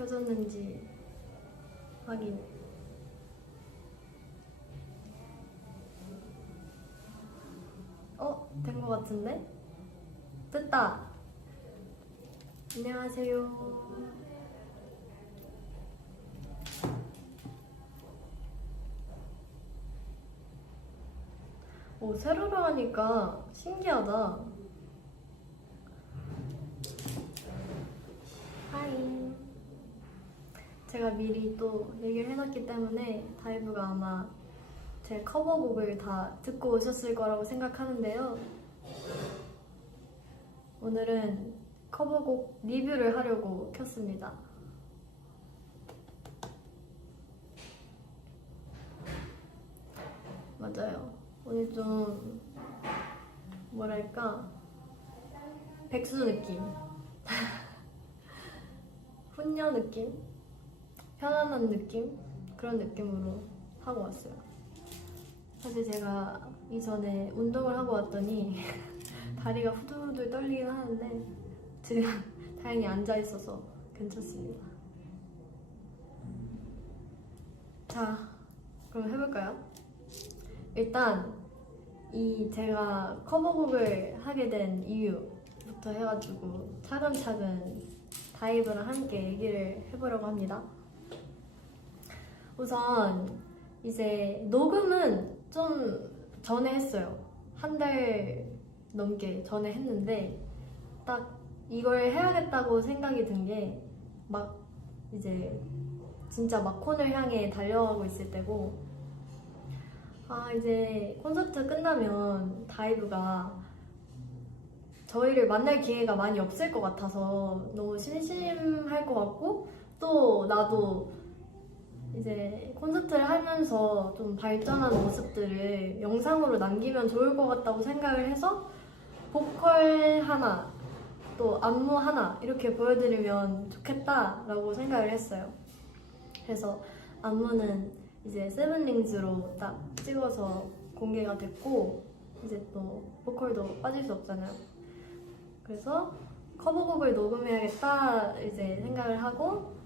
켜졌는지 확인. 된 것 같은데? 됐다! 안녕하세요. 오, 세로로 하니까 신기하다. 하이. 제가 미리 또 얘기를 해놨기 때문에 다이브가 아마 제 커버곡을 다 듣고 오셨을 거라고 생각하는데요. 오늘은 커버곡 리뷰를 하려고 켰습니다. 맞아요. 오늘 좀 뭐랄까 백수 느낌 훈녀 느낌? 편안한 느낌? 그런 느낌으로 하고 왔어요. 사실 제가 이전에 운동을 하고 왔더니 다리가 후들후들 떨리긴 하는데 지금 다행히 앉아있어서 괜찮습니다. 자, 그럼 해볼까요? 일단 이 제가 커버곡을 하게 된 이유부터 해가지고 차근차근 다이브랑 함께 얘기를 해보려고 합니다. 우선 이제 녹음은 좀 전에 했어요. 한 달 넘게 전에 했는데 딱 이걸 해야겠다고 생각이 든 게 막 이제 진짜 마콘을 향해 달려가고 있을 때고, 이제 콘서트 끝나면 다이브가 저희를 만날 기회가 많이 없을 것 같아서 너무 심심할 것 같고, 또 나도 이제 콘서트를 하면서 좀 발전한 모습들을 영상으로 남기면 좋을 것 같다고 생각을 해서 보컬 하나, 또 안무 하나 이렇게 보여드리면 좋겠다라고 생각을 했어요. 그래서 안무는 이제 세븐링즈로 딱 찍어서 공개가 됐고, 이제 또 보컬도 빠질 수 없잖아요. 그래서 커버곡을 녹음해야겠다 이제 생각을 하고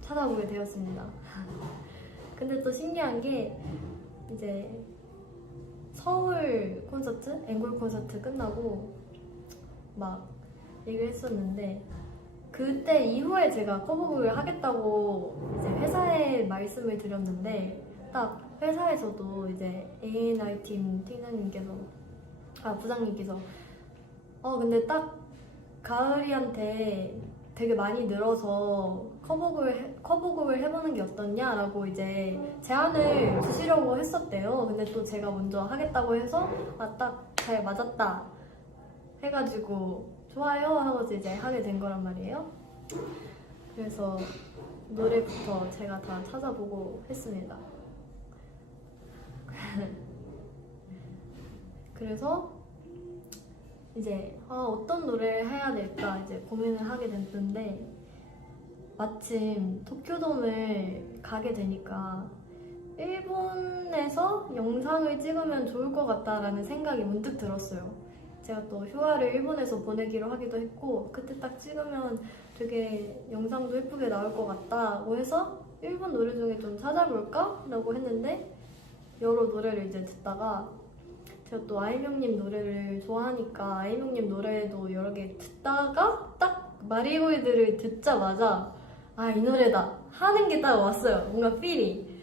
찾아보게 되었습니다. 근데 또 신기한 게 이제 서울 콘서트, 앵콜 콘서트 끝나고 막 얘기를 했었는데, 그때 이후에 제가 커버곡을 하겠다고 이제 회사에 말씀을 드렸는데, 딱 회사에서도 이제 A&R 팀 팀장님께서 부장님께서 근데 딱 가을이한테 되게 많이 늘어서 커버곡을 해보는 게 어떻냐라고 이제 제안을 주시려고 했었대요. 근데 또 제가 먼저 하겠다고 해서 딱 잘 맞았다 해가지고 좋아요 하고 이제 하게 된 거란 말이에요. 그래서 노래부터 제가 다 찾아보고 했습니다. 그래서 이제 어떤 노래를 해야 될까 이제 고민을 하게 됐는데, 마침 도쿄돔을 가게 되니까 일본에서 영상을 찍으면 좋을 것 같다라는 생각이 문득 들었어요. 제가 또 휴가를 일본에서 보내기로 하기도 했고, 그때 딱 찍으면 되게 영상도 예쁘게 나올 것 같다고 해서 일본 노래 중에 좀 찾아볼까? 라고 했는데, 여러 노래를 이제 듣다가 제가 또 아이명님 노래를 좋아하니까 아이명님 노래도 여러 개 듣다가 딱 마리고일드를 듣자마자 이 노래다 하는 게 딱 왔어요. 뭔가 필이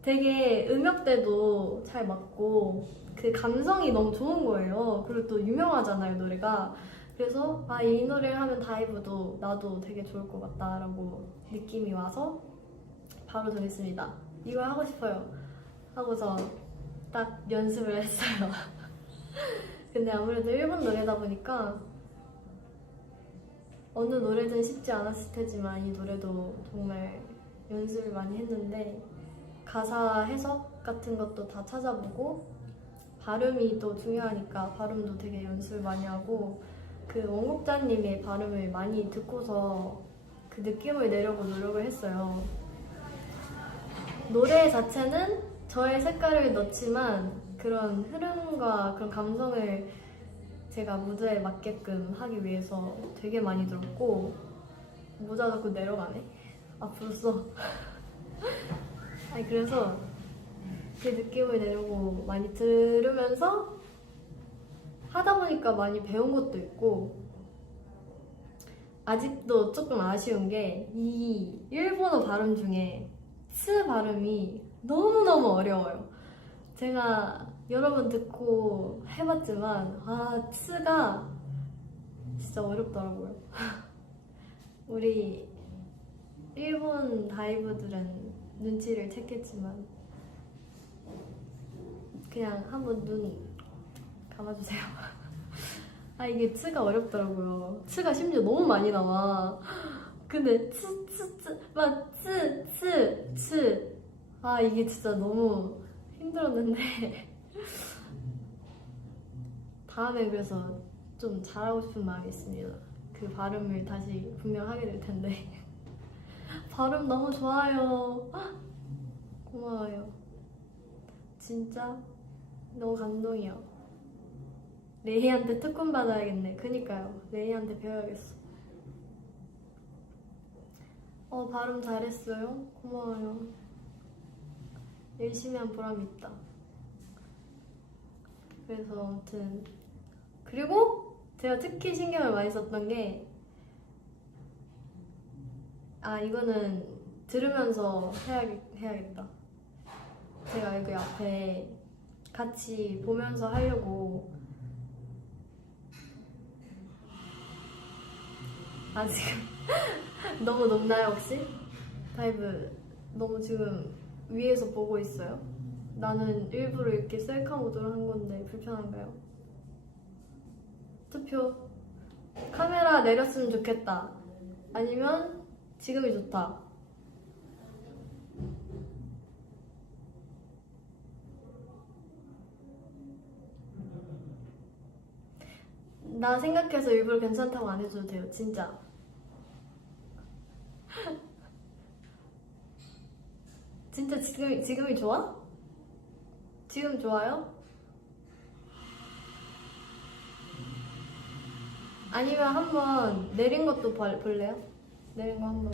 되게 음역대도 잘 맞고 그 감성이 너무 좋은 거예요. 그리고 또 유명하잖아요, 노래가. 그래서 이 노래를 하면 다이브도 나도 되게 좋을 것 같다라고 느낌이 와서 바로 정했습니다. 이걸 하고 싶어요 하고서 딱 연습을 했어요. 근데 아무래도 일본 노래다 보니까 어느 노래든 쉽지 않았을 테지만 이 노래도 정말 연습을 많이 했는데, 가사 해석 같은 것도 다 찾아보고 발음이 또 중요하니까 발음도 되게 연습을 많이 하고, 그 원곡자님의 발음을 많이 듣고서 그 느낌을 내려고 노력을 했어요. 노래 자체는 저의 색깔을 넣지만 그런 흐름과 그런 감성을 제가 무대에 맞게끔 하기 위해서 되게 많이 들었고, 모자 자꾸 내려가네. 앞으로 써. 아니 그래서 그 느낌을 내려고 많이 들으면서 하다 보니까 많이 배운 것도 있고, 아직도 조금 아쉬운 게 이 일본어 발음 중에 츠 발음이 너무너무 어려워요. 제가 여러 번 듣고 해봤지만 츠가 진짜 어렵더라고요. 우리 일본 다이브들은 눈치를 챘겠지만 그냥 한번 눈 감아주세요. 아 이게 츠가 어렵더라고요. 츠가 심지어 너무 많이 나와. 근데 츠 아 이게 진짜 너무 힘들었는데 다음에 그래서 좀 잘하고 싶은 마음이 있습니다. 그 발음을 다시 분명 하게 될 텐데. 발음 너무 좋아요. 고마워요. 진짜 너무 감동이야. 레이한테 특훈 받아야겠네. 그니까요. 레이한테 배워야겠어. 발음 잘했어요. 고마워요. 열심히 한 보람이 있다. 그래서 아무튼 그리고 제가 특히 신경을 많이 썼던 게 이거는 들으면서 해야겠다. 제가 여기 앞에 같이 보면서 하려고 지금 너무 높나요 혹시? 다이브 너무 지금 위에서 보고 있어요? 나는 일부러 이렇게 셀카 모드로 한 건데 불편한가요? 투표. 카메라 내렸으면 좋겠다. 아니면 지금이 좋다. 나 생각해서 일부러 괜찮다고 안 해줘도 돼요. 진짜. 진짜 지금이 좋아? 지금 좋아요? 아니면 한번 내린 것도 볼래요? 내린 거 한번.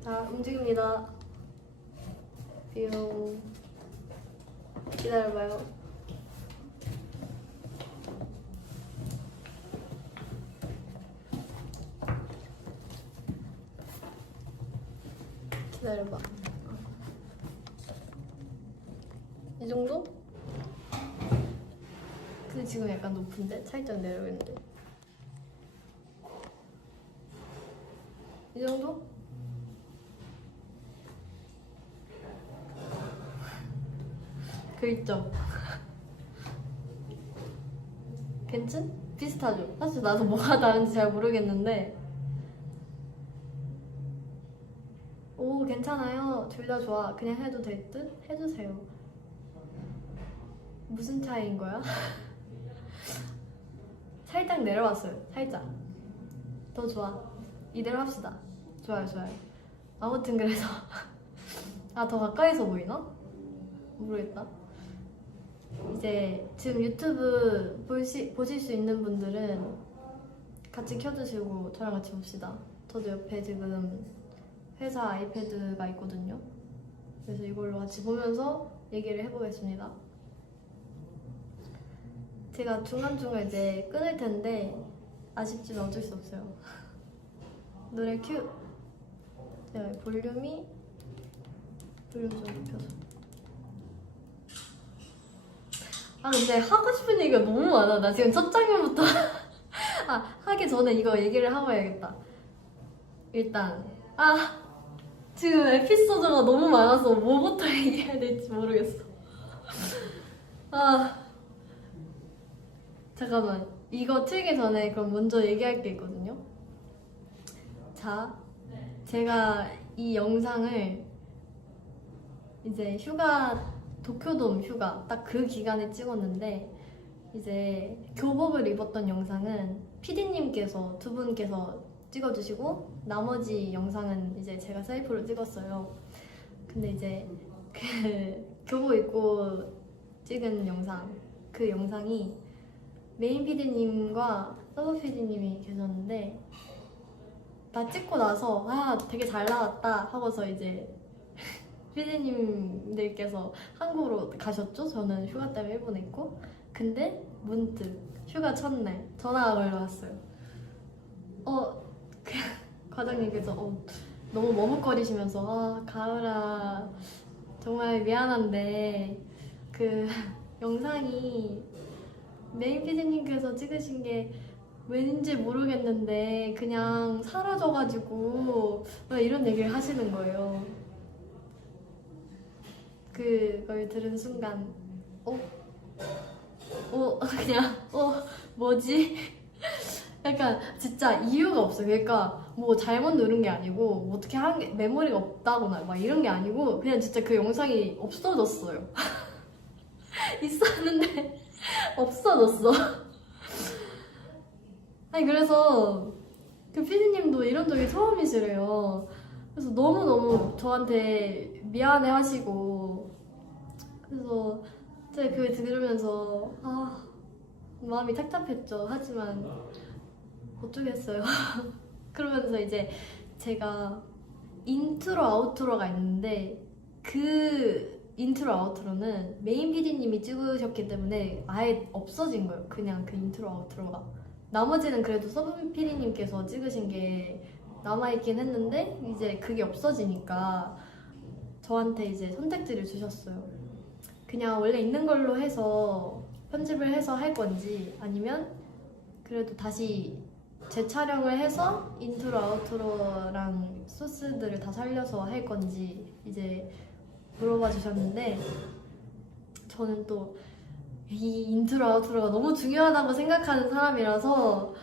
자, 움직입니다. 뿅. 기다려봐요. 기다려봐. 이 정도? 근데 지금 약간 높은데? 살짝 내려오는데. 이 정도? 그 있죠? 괜찮? 비슷하죠? 사실 나도 뭐가 다른지 잘 모르겠는데 오 괜찮아요. 둘 다 좋아. 그냥 해도 될 듯? 해주세요. 무슨 차이인 거야? 살짝 내려왔어요. 살짝. 더 좋아. 이대로 합시다. 좋아요, 좋아요. 아무튼 그래서 더 가까이서 보이나? 모르겠다. 이제 지금 유튜브 보실 수 있는 분들은 같이 켜주시고 저랑 같이 봅시다. 저도 옆에 지금 회사 아이패드가 있거든요. 그래서 이걸로 같이 보면서 얘기를 해보겠습니다. 제가 중간중간 이제 끊을 텐데 아쉽지만 어쩔 수 없어요. 노래 큐! 제가 볼륨 좀 높여서. 근데 하고 싶은 얘기가 너무 많아. 나 지금 첫 장면부터 하기 전에 이거 얘기를 하고 해야겠다. 일단 지금 에피소드가 너무 많아서 뭐부터 얘기해야 될지 모르겠어. 잠깐만. 이거 틀기 전에 그럼 먼저 얘기할 게 있거든요. 자, 제가 이 영상을 이제 도쿄돔 휴가 딱 그 기간에 찍었는데 이제 교복을 입었던 영상은 PD님께서 두 분께서 찍어주시고 나머지 영상은 이제 제가 셀프로 찍었어요. 근데 이제 그 교복 입고 찍은 영상, 그 영상이 메인 PD님과 서브 PD님이 계셨는데 다 찍고 나서 아 되게 잘 나왔다 하고서 이제 피디님들께서 한국으로 가셨죠? 저는 휴가 때문에 일본에 있고. 근데 문득 휴가 첫날 전화가 걸려왔어요. 그 과장님께서 너무 머뭇거리시면서 가을아 정말 미안한데 그 영상이 메인 피디님께서 찍으신 게 왠지 모르겠는데 그냥 사라져가지고 막 이런 얘기를 하시는 거예요. 그걸 들은 순간 그냥 뭐지? 약간 진짜 이유가 없어요. 그러니까 뭐 잘못 누른 게 아니고 뭐 어떻게 한 게 메모리가 없다거나 막 이런 게 아니고 그냥 진짜 그 영상이 없어졌어요. 있었는데 없어졌어. 아니 그래서 그 피디님도 이런 적이 처음이시래요. 그래서 너무너무 저한테 미안해 하시고 그래서 제가 그걸 들으면서 마음이 착잡했죠. 하지만 어쩌겠어요. 그러면서 이제 제가 인트로 아우트로가 있는데 그 인트로 아우트로는 메인 PD님이 찍으셨기 때문에 아예 없어진 거예요. 그냥 그 인트로 아우트로가. 나머지는 그래도 서브 PD님께서 찍으신 게 남아있긴 했는데 이제 그게 없어지니까 저한테 이제 선택지를 주셨어요. 그냥 원래 있는 걸로 해서 편집을 해서 할 건지 아니면 그래도 다시 재촬영을 해서 인트로 아우트로랑 소스들을 다 살려서 할 건지 이제 물어봐 주셨는데 저는 또 이 인트로 아우트로가 너무 중요하다고 생각하는 사람이라서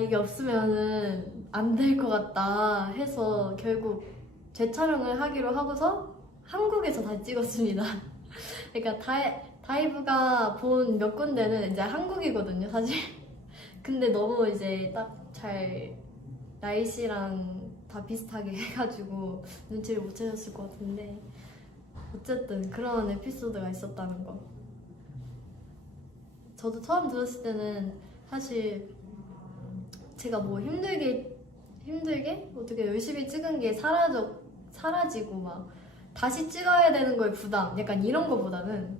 이게 없으면은 안 될 것 같다 해서 결국 재촬영을 하기로 하고서 한국에서 다 찍었습니다. 그러니까 다이브가 본 몇 군데는 이제 한국이거든요, 사실. 근데 너무 이제 딱 잘 날씨랑 다 비슷하게 해가지고 눈치를 못 채셨을 것 같은데 어쨌든 그런 에피소드가 있었다는 거. 저도 처음 들었을 때는 사실 제가 뭐 힘들게 어떻게 열심히 찍은 게 사라지고 막 다시 찍어야 되는 거에 부담 약간 이런 거보다는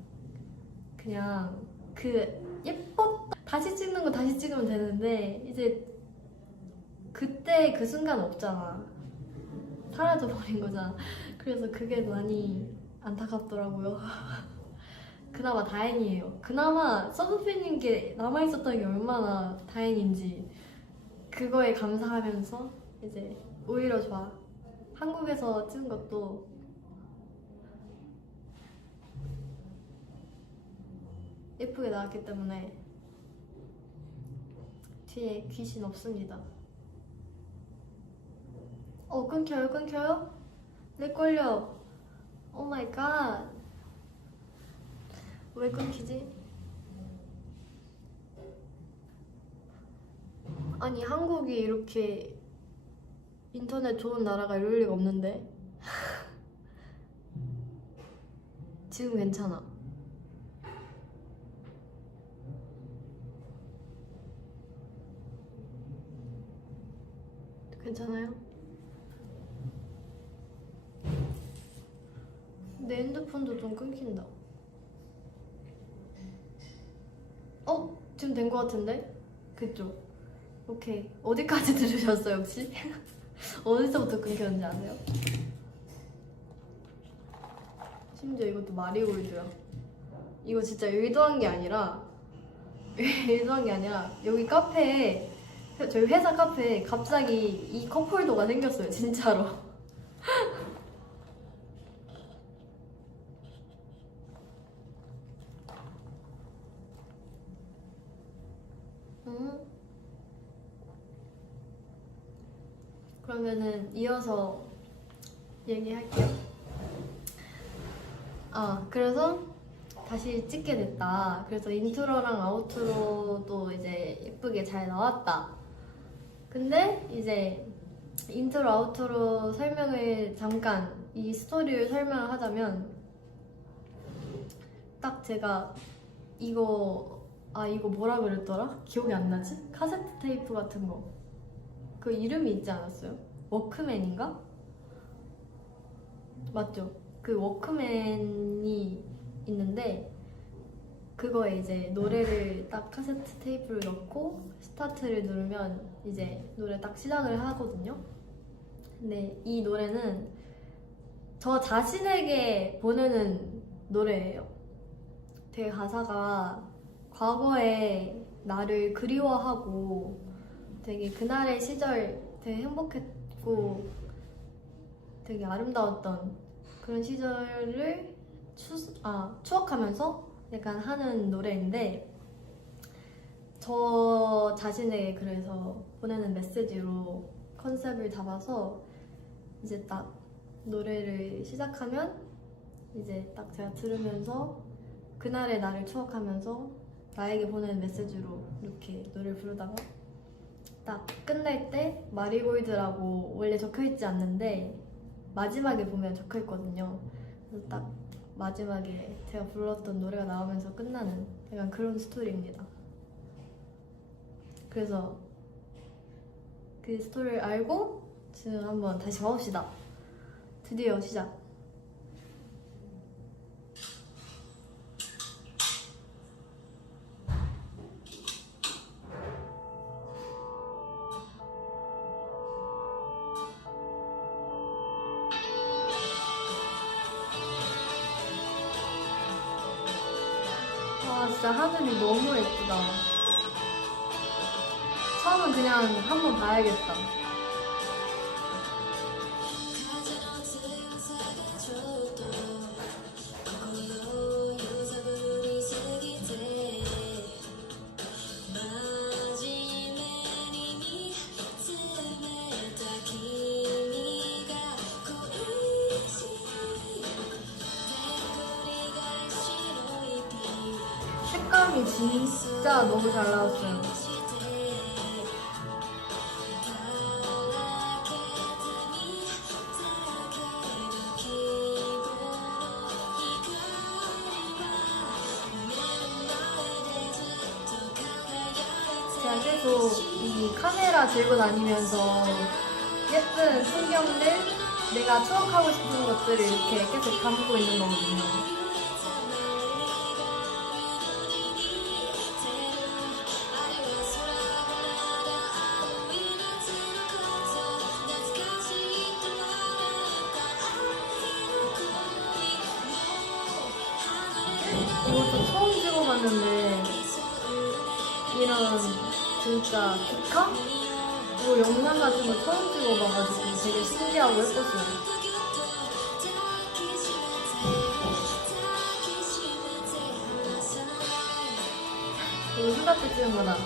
그냥 그 예뻤다 다시 찍는 거 다시 찍으면 되는데 이제 그때 그 순간 없잖아. 사라져 버린 거잖아. 그래서 그게 많이 안타깝더라고요. 그나마 다행이에요. 그나마 서브피님께 남아있었던 게 얼마나 다행인지 그거에 감사하면서 이제 오히려 좋아. 한국에서 찍은 것도 예쁘게 나왔기 때문에 뒤에 귀신 없습니다. 끊겨요? 렉 걸려. 오 마이 갓. 왜 끊기지? 아니 한국이 이렇게 인터넷 좋은 나라가 이럴 리가 없는데. 지금 괜찮아. 괜찮아요? 내 핸드폰도 좀 끊긴다. 지금 된 것 같은데? 그쪽. 오케이. 어디까지 들으셨어요, 혹시? 어디서부터 끊겼는지 아세요? 심지어 이것도 마리골드야. 이거 진짜 의도한 게 아니라 여기 카페에 저희 회사 카페에 갑자기 이 컵홀더가 생겼어요. 진짜로. 그러면은 이어서 얘기할게요. 그래서 다시 찍게 됐다. 그래서 인트로랑 아우트로도 이제 예쁘게 잘 나왔다. 근데 이제 인트로 아우트로 설명을 잠깐 이 스토리를 설명을 하자면 딱 제가 이거 뭐라 그랬더라? 기억이 안 나지? 카세트 테이프 같은 거. 그 이름이 있지 않았어요? 워크맨인가? 맞죠? 그 워크맨이 있는데 그거에 이제 노래를 딱 카세트 테이프를 넣고 스타트를 누르면 이제 노래 딱 시작을 하거든요. 근데 이 노래는 저 자신에게 보내는 노래예요. 되게 가사가 과거의 나를 그리워하고 되게 그날의 시절 되게 행복했고 되게 아름다웠던 그런 시절을 추억하면서 약간 하는 노래인데 저 자신에게 그래서 보내는 메시지로 컨셉을 잡아서 이제 딱 노래를 시작하면 이제 딱 제가 들으면서 그날의 나를 추억하면서 나에게 보내는 메시지로 이렇게 노래를 부르다가 딱 끝날 때 마리골드라고 원래 적혀있지 않는데 마지막에 보면 적혀있거든요. 그래서 딱 마지막에 제가 불렀던 노래가 나오면서 끝나는 약간 그런 스토리입니다. 그래서 그 스토리를 알고 지금 한번 다시 가봅시다. 드디어 시작. 아 진짜 하늘이 너무 예쁘다. 처음은 그냥 한번 봐야겠다. 색감이 진짜 너무 잘 나왔어요. 제가 계속 이 카메라 들고 다니면서 예쁜 풍경들, 내가 추억하고 싶은 것들을 이렇게 계속 담고 있는 거거든요. 이것도 처음 찍어봤는데 이런 진짜 기카? 뭐 영상 같은 거 처음 찍어봐가지고 되게 신기하고 예뻤어요. 이거 휴가 때 찍은 거다.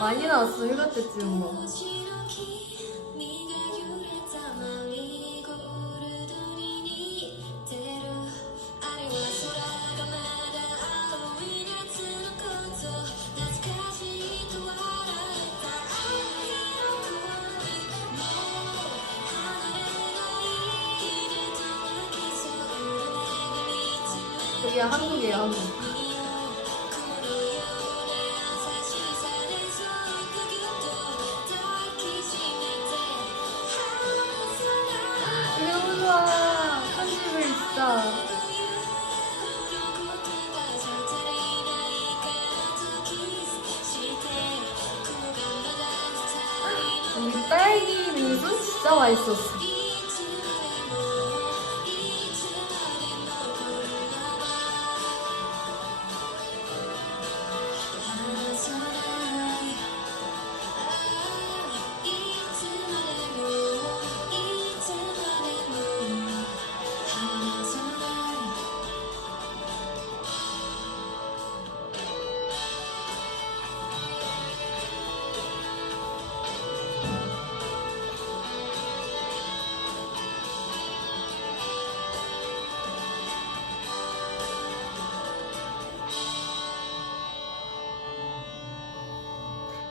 많이 나왔어, 휴가 때 찍은 거. 여기가 한국이에요, 한국. 이게 너무 좋아. 편집을 진짜. 우리 딸기 빙수 진짜 맛있었어.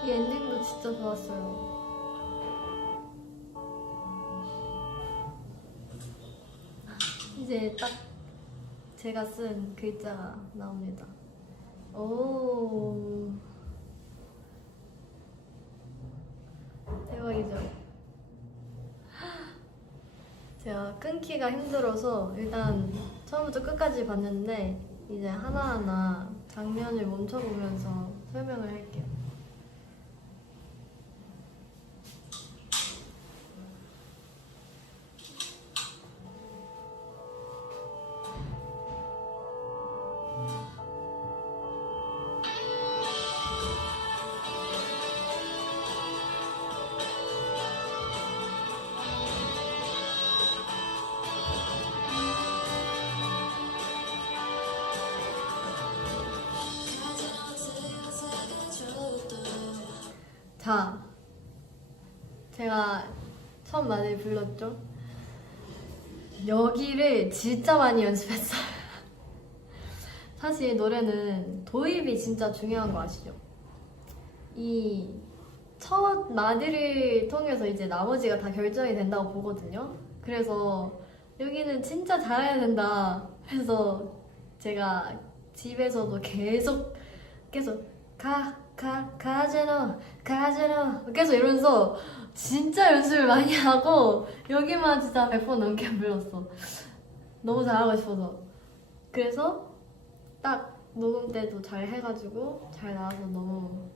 이 엔딩도 진짜 좋았어요. 이제 딱 제가 쓴 글자가 나옵니다. 오, 대박이죠? 제가 끊기가 힘들어서 일단 처음부터 끝까지 봤는데 이제 하나하나 장면을 멈춰보면서 설명을 할게요. 자, 제가 처음 마디를 불렀죠? 여기를 진짜 많이 연습했어요. 사실 노래는 도입이 진짜 중요한 거 아시죠? 이 첫 마디를 통해서 이제 나머지가 다 결정이 된다고 보거든요. 그래서 여기는 진짜 잘해야 된다. 그래서 제가 집에서도 계속 가제노 계속 이러면서 진짜 연습을 많이 하고 여기만 진짜 100번 넘게 불렀어. 너무 잘하고 싶어서. 그래서 딱 녹음 때도 잘 해가지고 잘 나와서 너무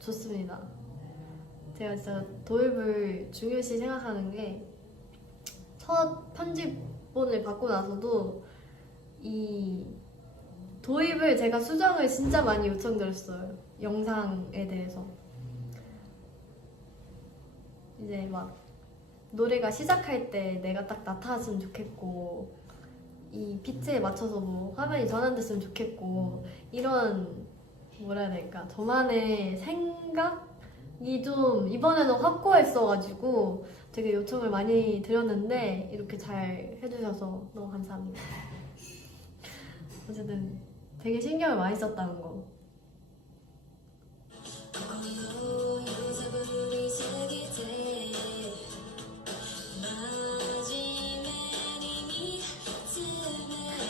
좋습니다. 제가 진짜 도입을 중요시 생각하는 게 첫 편집본을 받고 나서도 이 도입을 제가 수정을 진짜 많이 요청드렸어요. 영상에 대해서. 이제 막 노래가 시작할 때 내가 딱 나타났으면 좋겠고 이 비트에 맞춰서 뭐 화면이 전환됐으면 좋겠고 이런 뭐라 해야 될까 저만의 생각이 좀 이번에는 확고했어가지고 되게 요청을 많이 드렸는데 이렇게 잘 해주셔서 너무 감사합니다. 어쨌든 되게 신경을 많이 썼다는 거.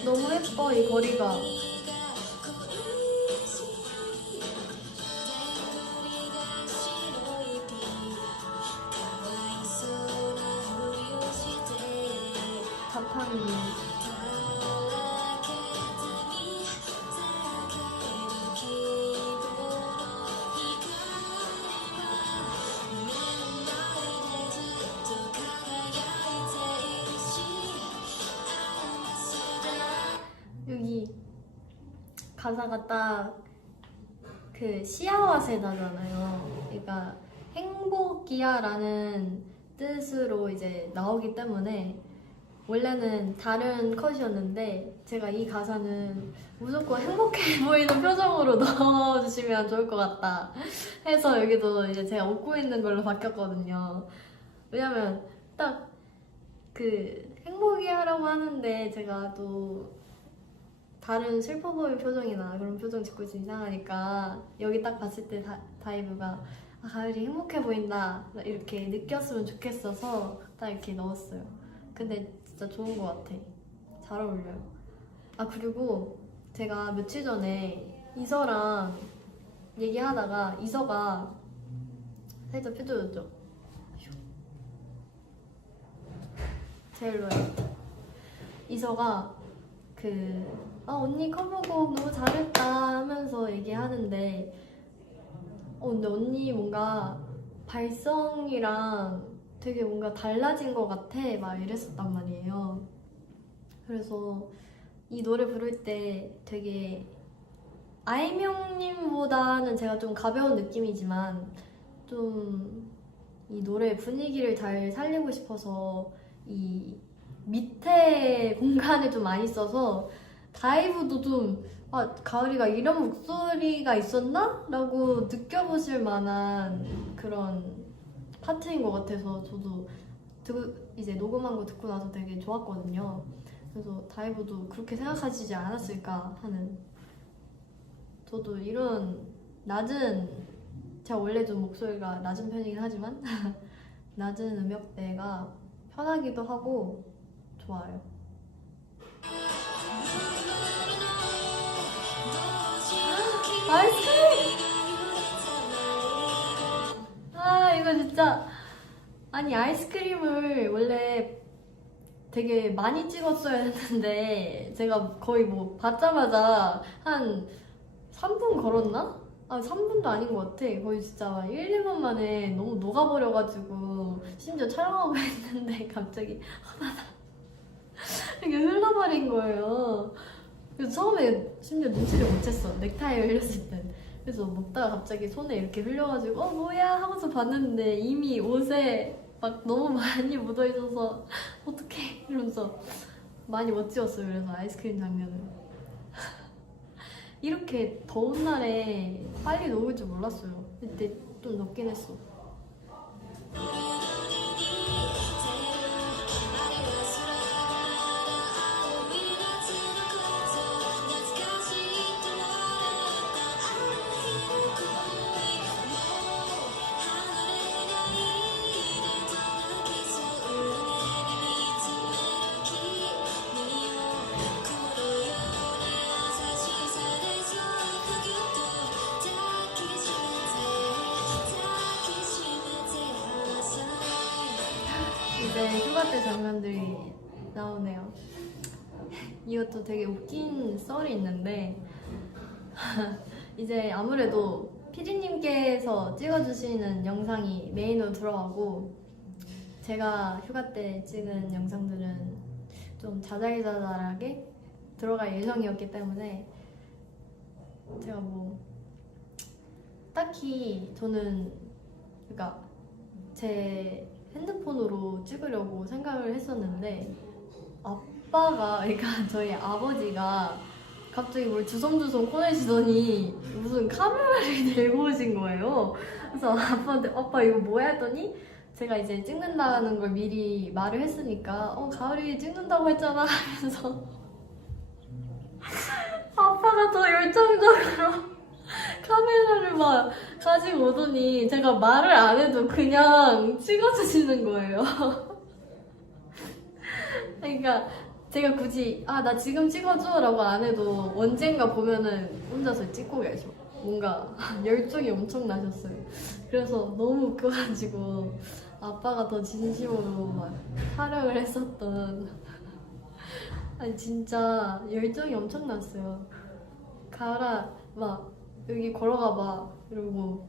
너무 예뻐 이 거리가. 자판기. 여기 가사가 딱 그 시아와세다잖아요. 그러니까 행복이야라는 뜻으로 이제 나오기 때문에 원래는 다른 컷이었는데 제가 이 가사는 무조건 행복해 보이는 표정으로 넣어주시면 좋을 것 같다 해서 여기도 이제 제가 웃고 있는 걸로 바뀌었거든요. 왜냐면 딱 그 행복이야라고 하는데 제가 또 다른 슬퍼 보이는 표정이나 그런 표정 짓고 있으면 이상하니까 여기 딱 봤을 때 다이브가 아, 가을이 행복해 보인다 이렇게 느꼈으면 좋겠어서 딱 이렇게 넣었어요. 근데 진짜 좋은 것 같아. 잘 어울려요. 아 그리고 제가 며칠 전에 이서랑 얘기하다가 이서가 살짝 펴줘줬죠. 제일로요. 이서가 언니 커버곡 너무 잘했다 하면서 얘기하는데 근데 언니 뭔가 발성이랑 되게 뭔가 달라진 것 같아 막 이랬었단 말이에요. 그래서 이 노래 부를 때 되게 아이명님보다는 제가 좀 가벼운 느낌이지만 좀 이 노래 분위기를 잘 살리고 싶어서 이 밑에 공간을 좀 많이 써서 다이브도 좀 가을이가 이런 목소리가 있었나? 라고 느껴보실 만한 그런 파트인 것 같아서 저도 이제 녹음한 거 듣고 나서 되게 좋았거든요. 그래서 다이브도 그렇게 생각하시지 않았을까 하는. 저도 이런 낮은, 제가 원래 좀 목소리가 낮은 편이긴 하지만 낮은 음역대가 편하기도 하고 좋아요. 아이스크림! 아, 이거 진짜. 아니, 아이스크림을 원래 되게 많이 찍었어야 했는데, 제가 거의 뭐 받자마자 한 3분 걸었나? 아, 3분도 아닌 것 같아. 거의 진짜 1, 2분 만에 너무 녹아버려가지고, 심지어 촬영하고 있는데 갑자기 이게 흘러버린 거예요. 그래서 처음에 심지어 눈치를 못 챘어. 넥타이 흘렸을 땐. 그래서 먹다가 갑자기 손에 이렇게 흘려가지고 뭐야 하면서 봤는데 이미 옷에 막 너무 많이 묻어있어서 어떡해 이러면서 많이 못 찍었어요. 그래서 아이스크림 장면을. 이렇게 더운 날에 빨리 녹을 줄 몰랐어요. 그때 좀 녹긴 했어. 이제 휴가 때 장면들이 나오네요. 이것도 되게 웃긴 썰이 있는데 이제 아무래도 피디님께서 찍어주시는 영상이 메인으로 들어가고 제가 휴가 때 찍은 영상들은 좀 자잘자잘하게 들어갈 예정이었기 때문에 제가 뭐 딱히 저는 그러니까 제 핸드폰으로 찍으려고 생각을 했었는데 아빠가 그러니까 저희 아버지가 갑자기 뭘 주섬주섬 꺼내시더니 무슨 카메라를 들고 오신 거예요. 그래서 아빠한테 아빠 이거 뭐야 했더니 제가 이제 찍는다는 걸 미리 말을 했으니까 가을이 찍는다고 했잖아 하면서 아빠가 더 열정적으로 카메라를 막 가지고 오더니 제가 말을 안 해도 그냥 찍어주시는 거예요. 그러니까 제가 굳이 나 지금 찍어줘 라고 안 해도 언젠가 보면은 혼자서 찍고 계셔. 뭔가 열정이 엄청 나셨어요. 그래서 너무 웃겨가지고 아빠가 더 진심으로 막 촬영을 했었던 아니 진짜 열정이 엄청 났어요. 가을아 막 여기 걸어가봐 이러고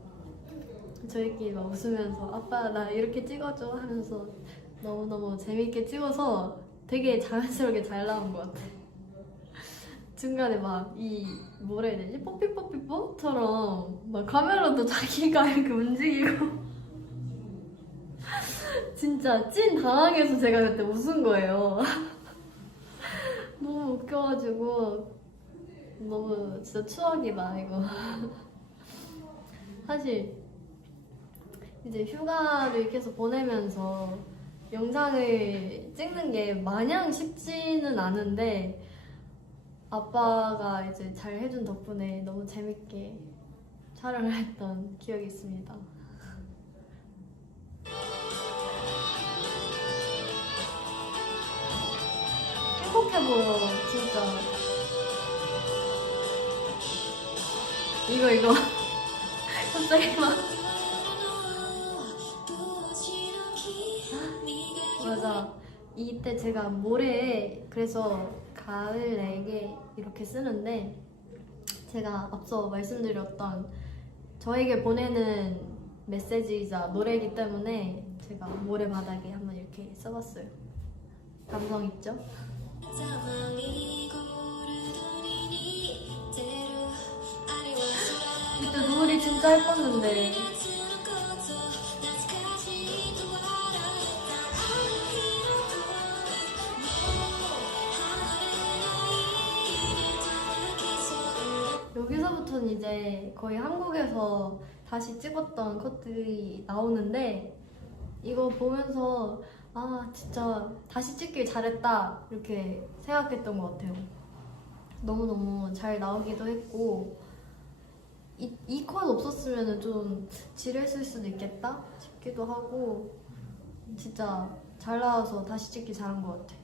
저희끼리 막 웃으면서 아빠 나 이렇게 찍어줘 하면서 너무너무 재밌게 찍어서 되게 자연스럽게 잘 나온 것 같아. 중간에 막 이 뭐라 해야 되지? 뽀삐뽀삐뽀처럼 막 카메라도 자기가 이렇게 움직이고 진짜 찐 당황해서 제가 그때 웃은 거예요. 너무 웃겨가지고 너무 진짜 추억이다 이거. 사실 이제 휴가를 이렇게 해서 보내면서 영상을 찍는 게 마냥 쉽지는 않은데 아빠가 이제 잘 해준 덕분에 너무 재밌게 촬영을 했던 기억이 있습니다. 행복해 보여 진짜. 이거 갑자기 막 맞아. 이때 제가 모래에 그래서 가을 내게 이렇게 쓰는데 제가 앞서 말씀드렸던 저에게 보내는 메시지이자 노래이기 때문에 제가 모래바닥에 한번 이렇게 써봤어요. 감성 있죠? 이때 노을이 진짜 예뻤는데 여기서부터는 이제 거의 한국에서 다시 찍었던 컷들이 나오는데 이거 보면서 진짜 다시 찍길 잘했다 이렇게 생각했던 것 같아요. 너무너무 잘 나오기도 했고 이 컷 없었으면 좀 지루했을 수도 있겠다 싶기도 하고 진짜 잘 나와서 다시 찍기 잘한 것 같아.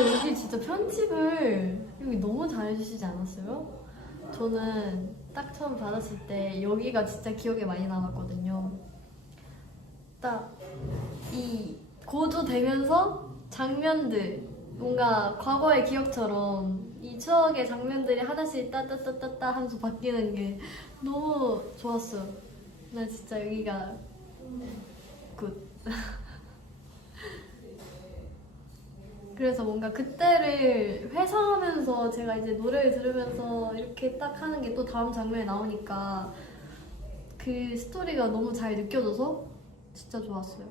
여기 진짜 편집을 여기 너무 잘해주시지 않았어요? 저는 딱 처음 받았을 때 여기가 진짜 기억에 많이 남았거든요. 딱 이 고조되면서 장면들, 뭔가 과거의 기억처럼 이 추억의 장면들이 하나씩 따따따따따 하면서 바뀌는 게 너무 좋았어요. 나 진짜 여기가 굿. 그래서 뭔가 그때를 회상하면서 제가 이제 노래를 들으면서 이렇게 딱 하는 게 또 다음 장면에 나오니까 그 스토리가 너무 잘 느껴져서 진짜 좋았어요.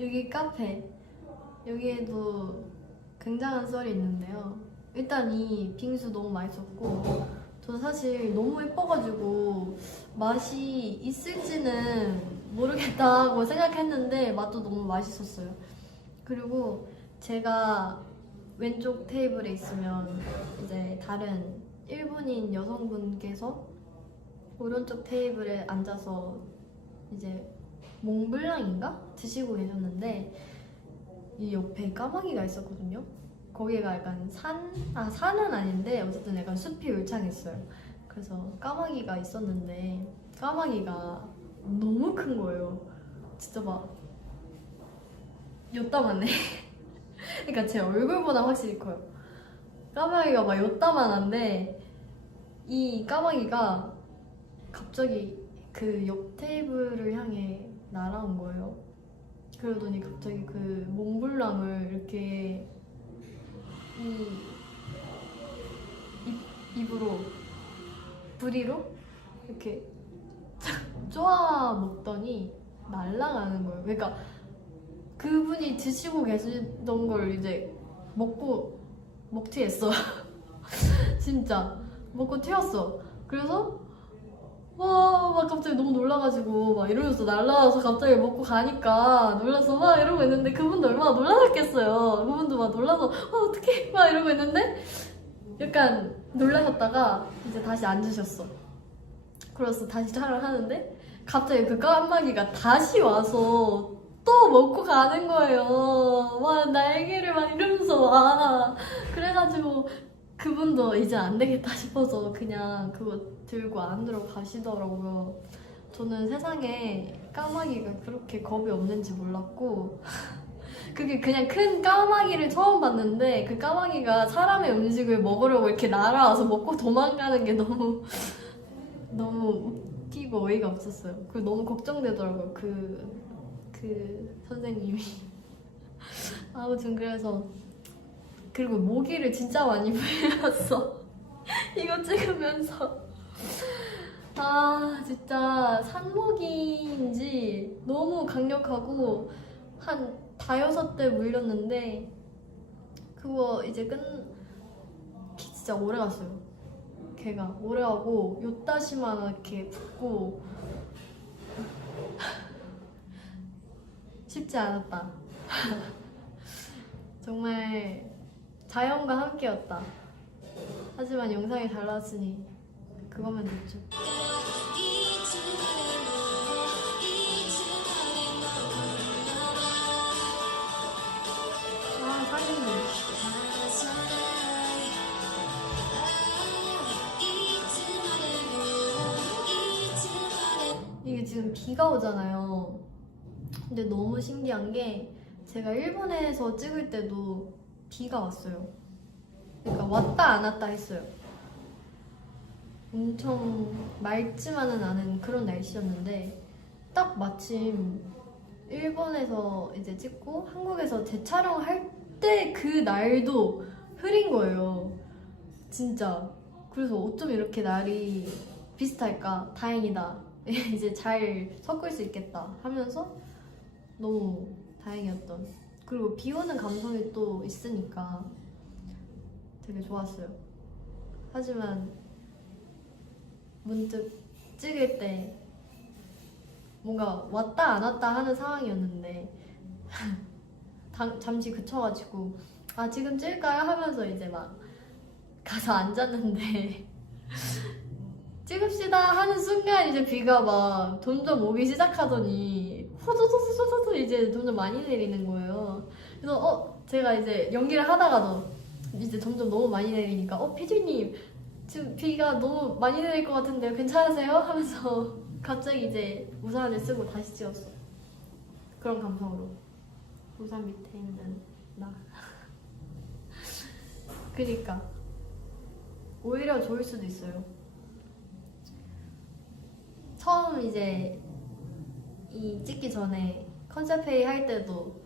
여기 카페, 여기에도 굉장한 썰이 있는데요. 일단 이 빙수 너무 맛있었고, 저는 사실 너무 예뻐가지고 맛이 있을지는 모르겠다고 생각했는데 맛도 너무 맛있었어요. 그리고 제가 왼쪽 테이블에 있으면 이제 다른 일본인 여성분께서 오른쪽 테이블에 앉아서 이제 몽블랑인가? 드시고 계셨는데 이 옆에 까마귀가 있었거든요. 거기가 약간 산은 아닌데 어쨌든 약간 숲이 울창했어요. 그래서 까마귀가 있었는데 까마귀가 너무 큰 거예요. 진짜 막 요따만해. 그러니까 제 얼굴보다 확실히 커요. 까마귀가 막 요따만한데 이 까마귀가 갑자기 그 옆 테이블을 향해 날아온 거예요. 그러더니 갑자기 그 몽블랑을 이렇게 입으로 부리로 이렇게 쪼아 먹더니 날아가는 거예요. 그러니까 그분이 드시고 계시던 걸 이제 먹고 튀었어. 진짜 먹고 튀었어. 그래서 막 갑자기 너무 놀라가지고 막 이러면서 날라와서 갑자기 먹고 가니까 놀라서 막 이러고 있는데 그분도 얼마나 놀라셨겠어요. 그분도 막 놀라서 어떡해 막 이러고 있는데 약간 놀라셨다가 이제 다시 앉으셨어. 그래서 다시 촬영을 하는데 갑자기 그 까마귀가 다시 와서 또 먹고 가는 거예요. 막 날개를 막 이러면서 와. 그래가지고 그분도 이제 안 되겠다 싶어서 그냥 그거 들고 안으로 가시더라고요. 저는 세상에 까마귀가 그렇게 겁이 없는지 몰랐고 그게 그냥 큰 까마귀를 처음 봤는데 그 까마귀가 사람의 음식을 먹으려고 이렇게 날아와서 먹고 도망가는 게 너무 웃기고 어이가 없었어요. 그리고 너무 걱정되더라고요. 그 선생님이. 아무튼 그래서 그리고 모기를 진짜 많이 물렸어. 이거 찍으면서. 진짜 산모기인지 너무 강력하고 한 5-6대 물렸는데 그거 이제 진짜 오래 갔어요. 걔가 오래 가고 요따시만하게 붓고 쉽지 않았다. 정말 자연과 함께였다. 하지만 영상이 잘 나왔으니 그거면 됐죠. 사진들. 이게 지금 비가 오잖아요. 근데 너무 신기한 게 제가 일본에서 찍을 때도 비가 왔어요. 그러니까 왔다 안 왔다 했어요. 엄청 맑지만은 않은 그런 날씨였는데 딱 마침 일본에서 이제 찍고 한국에서 재촬영할 때 그 날도 흐린 거예요. 진짜. 그래서 어쩜 이렇게 날이 비슷할까? 다행이다. 이제 잘 섞을 수 있겠다 하면서 너무 다행이었던. 그리고 비 오는 감성이 또 있으니까 되게 좋았어요. 하지만 문득 찍을 때 뭔가 왔다 안 왔다 하는 상황이었는데 잠시 그쳐가지고 지금 찍을까요? 하면서 이제 막 가서 앉았는데 찍읍시다 하는 순간 이제 비가 막 점점 오기 시작하더니 호도도도도도 이제 점점 많이 내리는 거예요. 그래서 제가 이제 연기를 하다가도 이제 점점 너무 많이 내리니까 피디님 지금 비가 너무 많이 내릴 것 같은데요, 괜찮으세요? 하면서 갑자기 이제 우산을 쓰고 다시 찍었어. 그런 감성으로 우산 밑에 있는 나. 그니까 오히려 좋을 수도 있어요. 처음 이제 이 찍기 전에 컨셉 회의 할 때도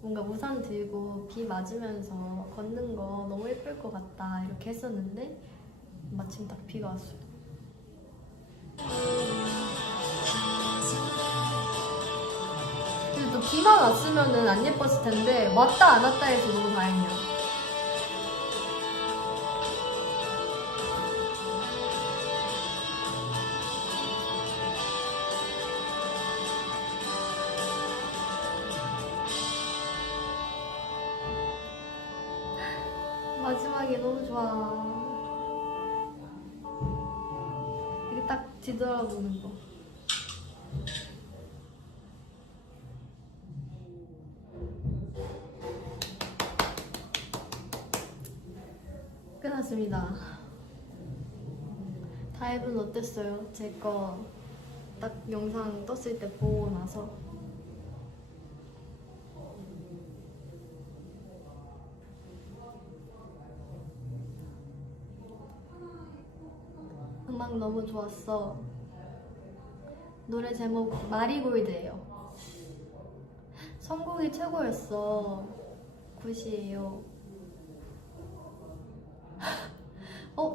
뭔가 우산 들고 비 맞으면서 걷는 거 너무 예쁠 것 같다 이렇게 했었는데 마침 딱 비가 왔어요. 근데 또 비만 왔으면은 안 예뻤을 텐데 왔다 안 왔다 해서 너무 다행이야. 마지막이 너무 좋아. 이게 딱 뒤돌아보는 거. 끝났습니다. 다이브는 어땠어요? 제 거 딱 영상 떴을 때 보고 나서. 음악 너무 좋았어. 노래 제목 마리골드예요. 선곡이 최고였어. 굿이에요.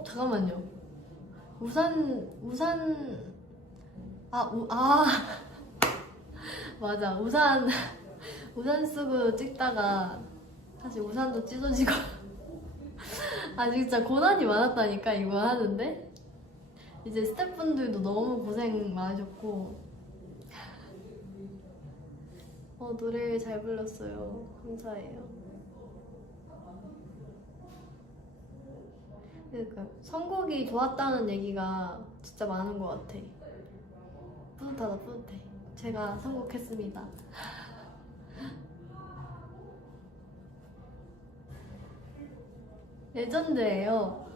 잠깐만요. 우산 맞아. 우산 쓰고 찍다가 사실 우산도 찢어지고 진짜 고난이 많았다니까 이거 하는데. 이제 스태프분들도 너무 고생 많으셨고 노래 잘 불렀어요. 감사해요. 그러니까 선곡이 좋았다는 얘기가 진짜 많은 것 같아. 뿌듯하다, 뿌듯해. 제가 선곡했습니다. 레전드예요.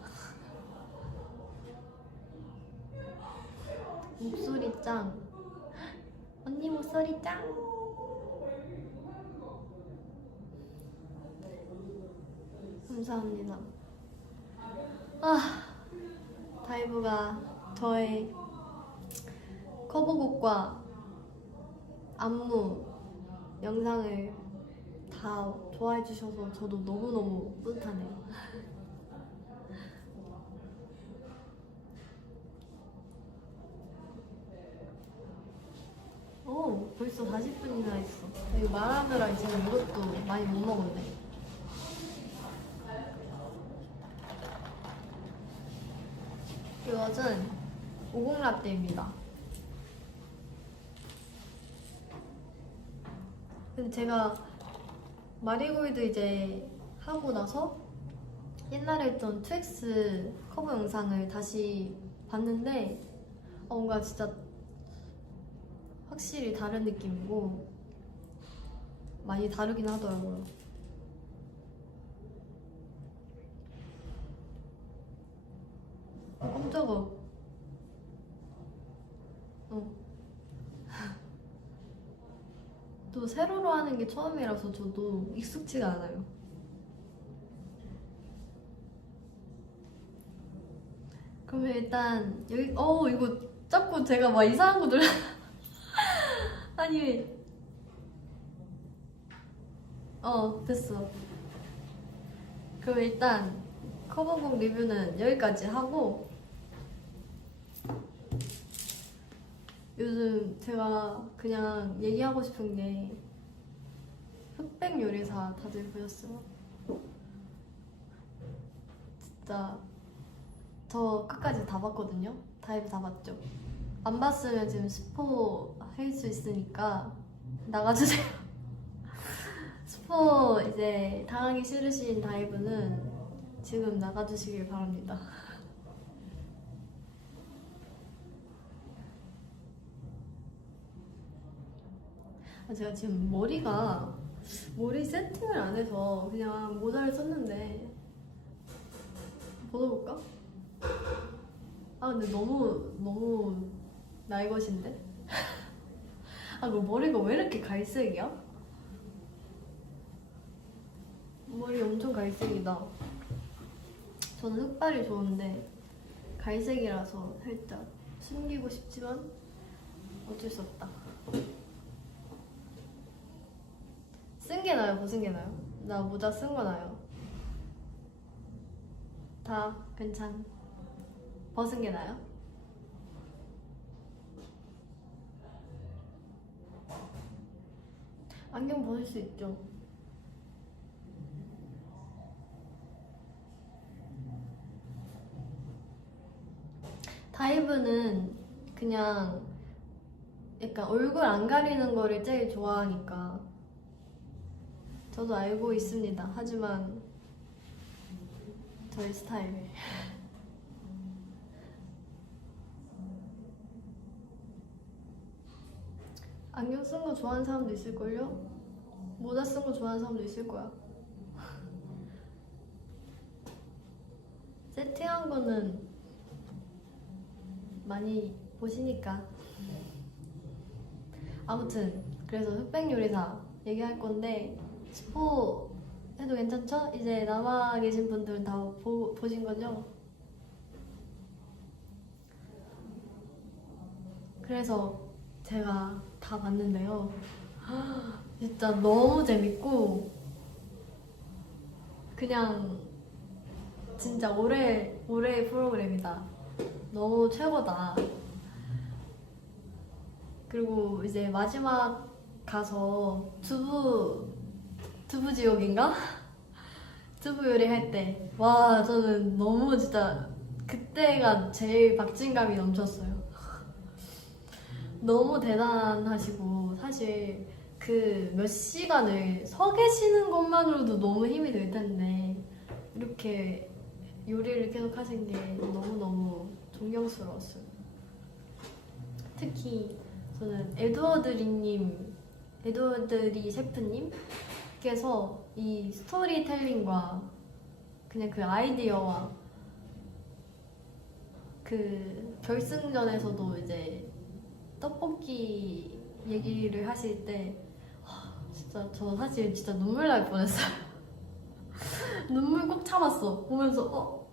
목소리 짱. 언니 목소리 짱. 감사합니다. 다이브가 저의 커버곡과 안무 영상을 다 좋아해 주셔서 저도 너무너무 뿌듯하네요. 벌써 40분이나 했어. 이거 말하느라 지금 이것도 많이 못 먹었네. 이것은 50 라떼입니다. 근데 제가 마리골드 이제 하고 나서 옛날에 했던 2X 커버 영상을 다시 봤는데 뭔가 진짜 확실히 다른 느낌이고 많이 다르긴 하더라고요. 깜짝아. 또 세로로 하는 게 처음이라서 저도 익숙지가 않아요. 그러면 일단 여기 이거 자꾸 제가 막 이상한 거 눌러 아니 됐어. 그럼 일단 커버곡 리뷰는 여기까지 하고 요즘 제가 그냥 얘기하고 싶은 게 흑백 요리사 다들 보셨어요? 진짜 저 끝까지 다 봤거든요? 다이브 다 봤죠? 안 봤으면 지금 스포 할 수 있으니까 나가주세요. 스포 이제 당하기 싫으신 다이브는 지금 나가주시길 바랍니다. 제가 지금 머리 세팅을 안 해서 그냥 모자를 썼는데 벗어볼까? 근데 너무 나이 것인데? 그 머리가 왜 이렇게 갈색이야? 머리 엄청 갈색이다. 저는 흑발이 좋은데 갈색이라서 살짝 숨기고 싶지만 어쩔 수 없다. 쓴 게 나아요? 벗은 게 나아요? 나 모자 쓴 거 나아요? 다 괜찮. 벗은 게 나아요? 안경 벗을 수 있죠. 다이브는 그냥 약간 얼굴 안 가리는 거를 제일 좋아하니까 저도 알고 있습니다. 하지만 저의 스타일. 안경 쓴 거 좋아하는 사람도 있을걸요? 모자 쓴 거 좋아하는 사람도 있을 거야. 세팅한 거는 많이 보시니까. 아무튼 그래서 흑백 요리사 얘기할 건데 스포 해도 괜찮죠? 이제 남아 계신 분들은 다 보신 거죠? 그래서 제가 다 봤는데요. 진짜 너무 재밌고 그냥 진짜 올해의 프로그램이다. 너무 최고다. 그리고 이제 마지막 가서 두부 지옥인가? 두부 요리 할 때 와 저는 너무 진짜 그때가 제일 박진감이 넘쳤어요. 너무 대단하시고 사실 그 몇 시간을 서 계시는 것만으로도 너무 힘이 들 텐데 이렇게 요리를 계속 하신 게 너무너무 존경스러웠어요. 특히 저는 에드워드리 셰프님께서 이 스토리텔링과 그냥 그 아이디어와 그 결승전에서도 이제 떡볶이 얘기를 하실 때 진짜 저 사실 진짜 눈물 날 뻔했어요. 눈물 꼭 참았어. 보면서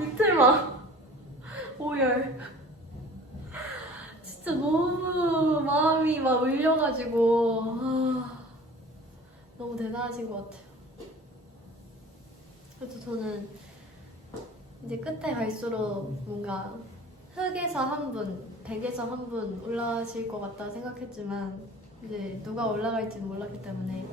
이틀만 오열. 진짜 너무 마음이 막 울려가지고 너무 대단하신 것 같아요. 그래서 저는 이제 끝에 갈수록 뭔가 흑에서 한 분, 백에서 한 분 올라가실 것 같다 생각했지만 이제 누가 올라갈지는 몰랐기 때문에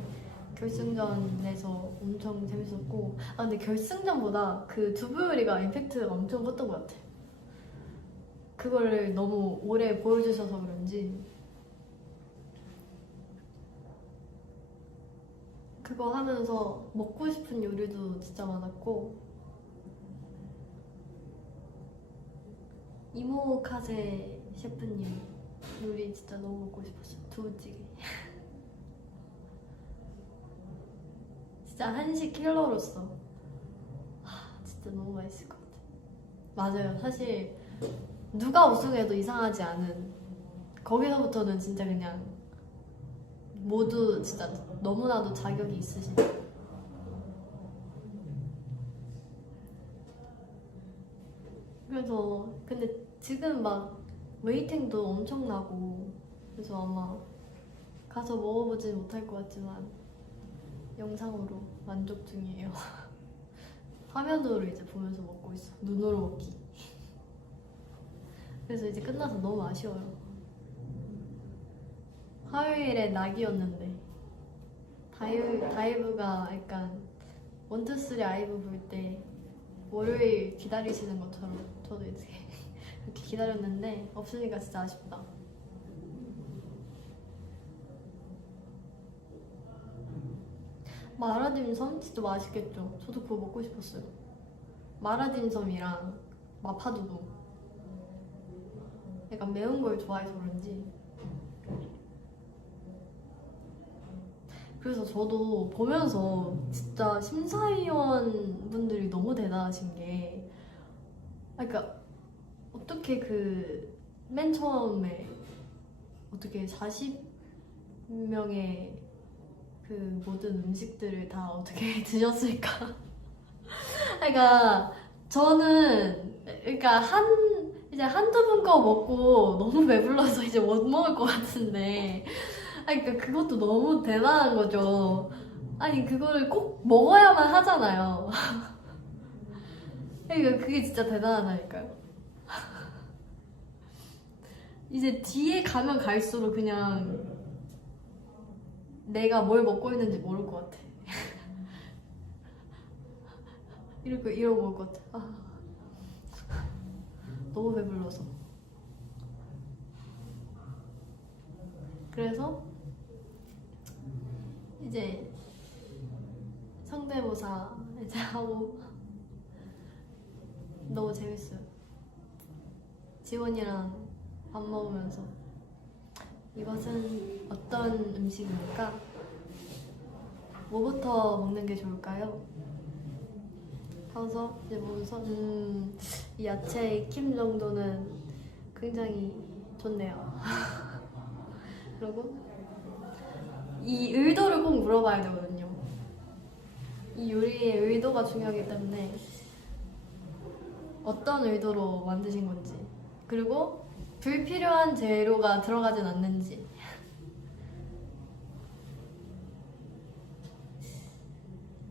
결승전에서 엄청 재밌었고 근데 결승전보다 그 두부 요리가 임팩트가 엄청 컸던 것 같아요. 그거를 너무 오래 보여주셔서 그런지 그거 하면서 먹고 싶은 요리도 진짜 많았고 이모카세 셰프님 요리 진짜 너무 먹고 싶었어요. 두부찌개. 진짜 한식 킬러로서 진짜 너무 맛있을 것 같아요. 맞아요. 사실 누가 우승해도 이상하지 않은 거기서부터는 진짜 그냥 모두 진짜 너무나도 자격이 있으신. 그래서 근데 지금 막 웨이팅도 엄청나고 그래서 아마 가서 먹어보진 못할 것 같지만 영상으로 만족 중이에요. 화면으로 이제 보면서 먹고 있어. 눈으로 먹기. 그래서 이제 끝나서 너무 아쉬워요. 화요일에 낙이었는데 다이브가 약간 1, 2, 3 아이브 볼 때 월요일 기다리시는 것처럼 저도 이렇게 기다렸는데 없으니까 진짜 아쉽다. 마라딤섬 진짜 맛있겠죠. 저도 그거 먹고 싶었어요. 마라딤섬이랑 마파두부. 약간 매운 걸 좋아해서 그런지. 그래서 저도 보면서 진짜 심사위원 분들이 너무 대단하신 게, 그러니까 어떻게 그 맨 처음에 어떻게 40명의 그 모든 음식들을 다 어떻게 드셨을까? 그러니까 저는 그러니까 이제 한두 분 거 먹고 너무 배불러서 이제 못 먹을 것 같은데, 그러니까 그것도 너무 대단한 거죠. 아니 그거를 꼭 먹어야만 하잖아요. 그러니까 그게 진짜 대단하다니까요. 이제 뒤에 가면 갈수록 그냥 내가 뭘 먹고 있는지 모를 것 같아. 이러고 올 것 같아. 너무 배불러서. 그래서 이제 성대모사 이제 하고 너무 재밌어요. 지원이랑 밥 먹으면서 이것은 어떤 음식입니까? 뭐부터 먹는 게 좋을까요? 하면서 이제 보면서 이 야채 익힘 정도는 굉장히 좋네요. 그리고 이 의도를 꼭 물어봐야 되거든요. 이 요리의 의도가 중요하기 때문에 어떤 의도로 만드신 건지, 그리고 불필요한 재료가 들어가진 않는지.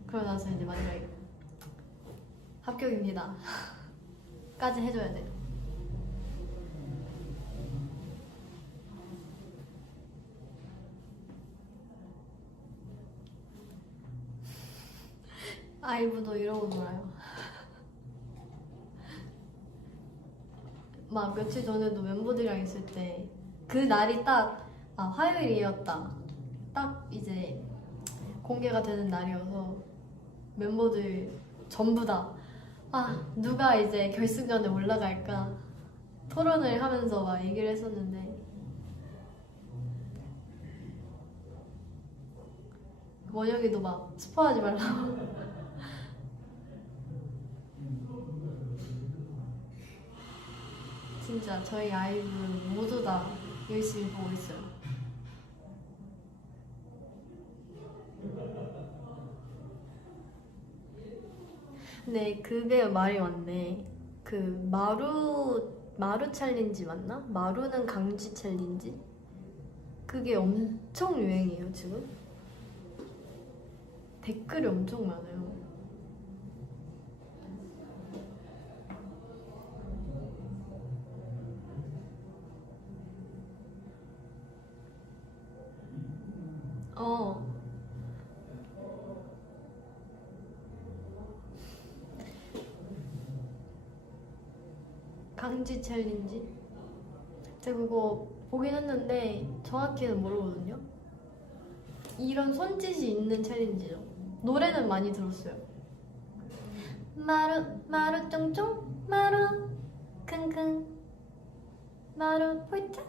그러고 나서 이제 마지막에 합격입니다 까지 해줘야 돼요. 아이브도 이러고 놀아요. 막 며칠 전에도 멤버들이랑 있을 때 그 날이 딱 화요일이었다. 딱 이제 공개가 되는 날이어서 멤버들 전부 다 누가 이제 결승전에 올라갈까 토론을 하면서 막 얘기를 했었는데, 원영이도 막 스포하지 말라고. 진짜 저희 아이브 모두 다 열심히 보고 있어요. 근데 그게 말이 맞네. 그 마루 챌린지 맞나? 마루는 강지 챌린지? 그게 엄청 유행이에요 지금. 댓글이 엄청 많아요. 강지 챌린지? 제가 그거 보긴 했는데 정확히는 모르거든요. 이런 손짓이 있는 챌린지죠. 노래는 많이 들었어요. 마루 마루 쫑쫑 마루 킁킁 마루 포이타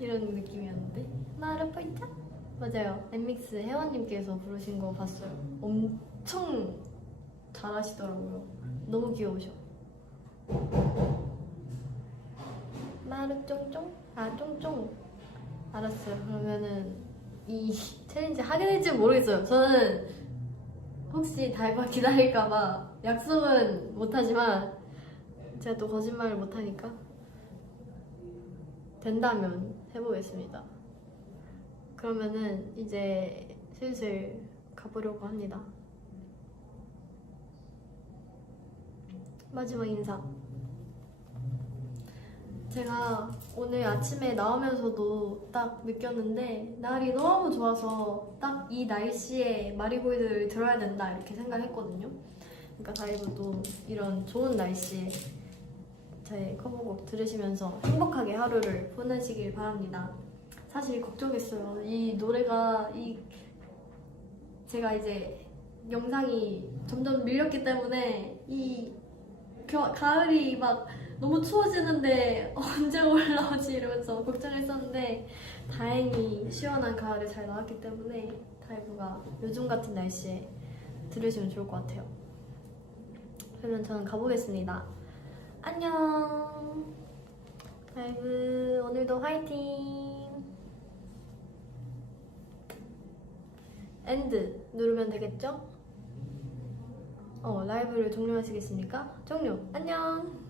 이런 느낌이었는데, 마루 포이타? 맞아요. 엠믹스 혜원님께서 부르신 거 봤어요. 엄청 잘하시더라고요. 너무 귀여우셔. 마루 쫑쫑? 쫑쫑. 알았어요. 그러면은 이 챌린지 하게 될지 모르겠어요. 저는 혹시 달바 기다릴까봐 약속은 못하지만 제가 또 거짓말을 못하니까 된다면 해보겠습니다. 그러면은 이제 슬슬 가보려고 합니다. 마지막 인사. 제가 오늘 아침에 나오면서도 딱 느꼈는데 날이 너무 좋아서 딱 이 날씨에 마리골드를 들어야 된다 이렇게 생각했거든요. 그러니까 다이브도 이런 좋은 날씨에 제 커버곡 들으시면서 행복하게 하루를 보내시길 바랍니다. 사실 걱정했어요. 이 노래가 제가 이제 영상이 점점 밀렸기 때문에 이 가을이 막 너무 추워지는데 언제 올라오지 이러면서 걱정했었는데 다행히 시원한 가을에 잘 나왔기 때문에 다이브가 요즘 같은 날씨에 들으시면 좋을 것 같아요. 그러면 저는 가보겠습니다. 안녕. 다이브 오늘도 화이팅. 엔드 누르면 되겠죠? 라이브를 종료하시겠습니까? 종료. 안녕.